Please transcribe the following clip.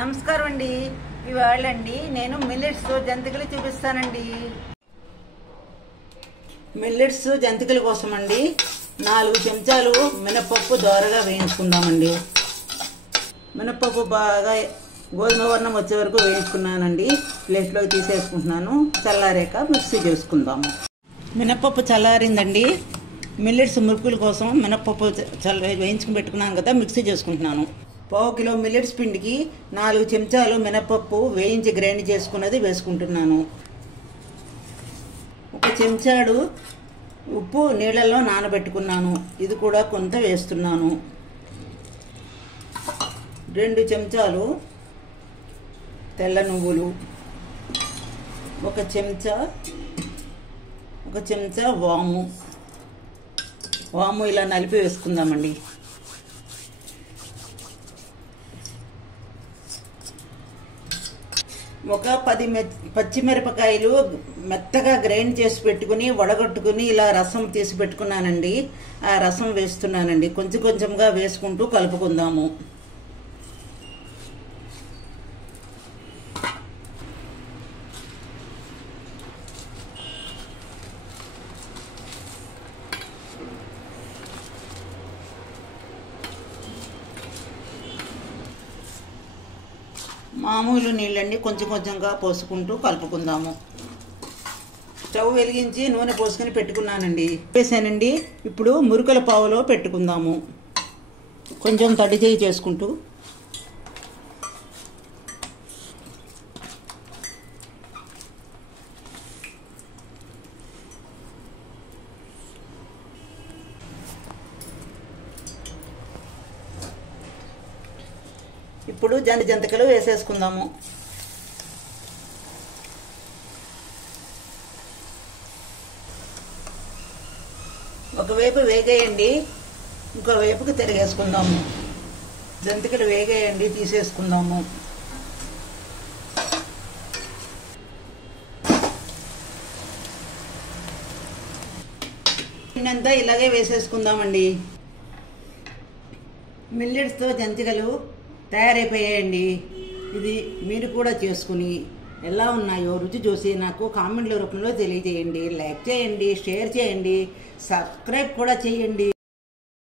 నమస్కారం అండి. ఇవాళ నేను మిల్లెట్స్ జంతికలు చూపిస్తానండి. మిల్లెట్స్ జంతికల కోసం 4 చెంచాలు మినపప్పు దోరగా వేయించుకుందామండి. మినపప్పు బాగా గోధుమ వర్ణం వచ్చే వరకు వేయించుకున్నానండి. ప్లేట్లోకి తీసేసుకుంటున్నాను. చల్లారాక మిక్సీ చేసుకుందాము. మినపప్పు చల్లారిందండి. మిల్లెట్స్ మురుకుల కోసం మినపప్పు వేయించుకుని పెట్టుకున్నాను కదా, మిక్సీ చేసుకుంటున్నాను. 1/2 కిలో మిల్లెట్స్ పిండికి 4 చెంచాలు మినపప్పు వేయించి గ్రైండ్ చేసుకున్నది వేసుకుంటున్నాను. 1 చెంచాడు ఉప్పు నీళ్ళల్లో నానబెట్టుకున్నాను, ఇది కూడా కొంత వేస్తున్నాను. 2 చెంచాలు తెల్ల నువ్వులు, 1 చెంచా వాము ఇలా నలిపి వేసుకుందామండి. ఒక 10 పచ్చిమిరపకాయలు మెత్తగా గ్రైండ్ చేసి పెట్టుకుని వడగట్టుకుని ఇలా రసం తీసి పెట్టుకున్నానండి. ఆ రసం వేస్తున్నానండి. కొంచెం కొంచెంగా వేసుకుంటూ కలుపుకుందాము. మామూలు నీళ్ళండి, కొంచెం కొంచెంగా పోసుకుంటూ కలుపుకుందాము. స్టవ్ వెలిగించి నూనె పోసుకొని పెట్టుకున్నానండి. వేసానండి. ఇప్పుడు మురుకుల పావులో పెట్టుకుందాము. కొంచెం తడి చేయి చేసుకుంటూ ఇప్పుడు జంతికలు వేసేసుకుందాము. ఒకవైపు వేగేయండి, ఇంకో వైపుకి తిరిగేసుకుందాము. జంతికలు వేగేయండి, తీసేసుకుందాము. పిండంతా ఇలాగే వేసేసుకుందామండి. మిల్లెట్స్తో జంతికలు తయారైపోయాయండి. ఇది మీరు కూడా చేసుకుని ఎలా ఉన్నాయో రుచి చూసి నాకు కామెంట్ల రూపంలో తెలియజేయండి. లైక్ చేయండి, షేర్ చేయండి, సబ్స్క్రైబ్ కూడా చేయండి.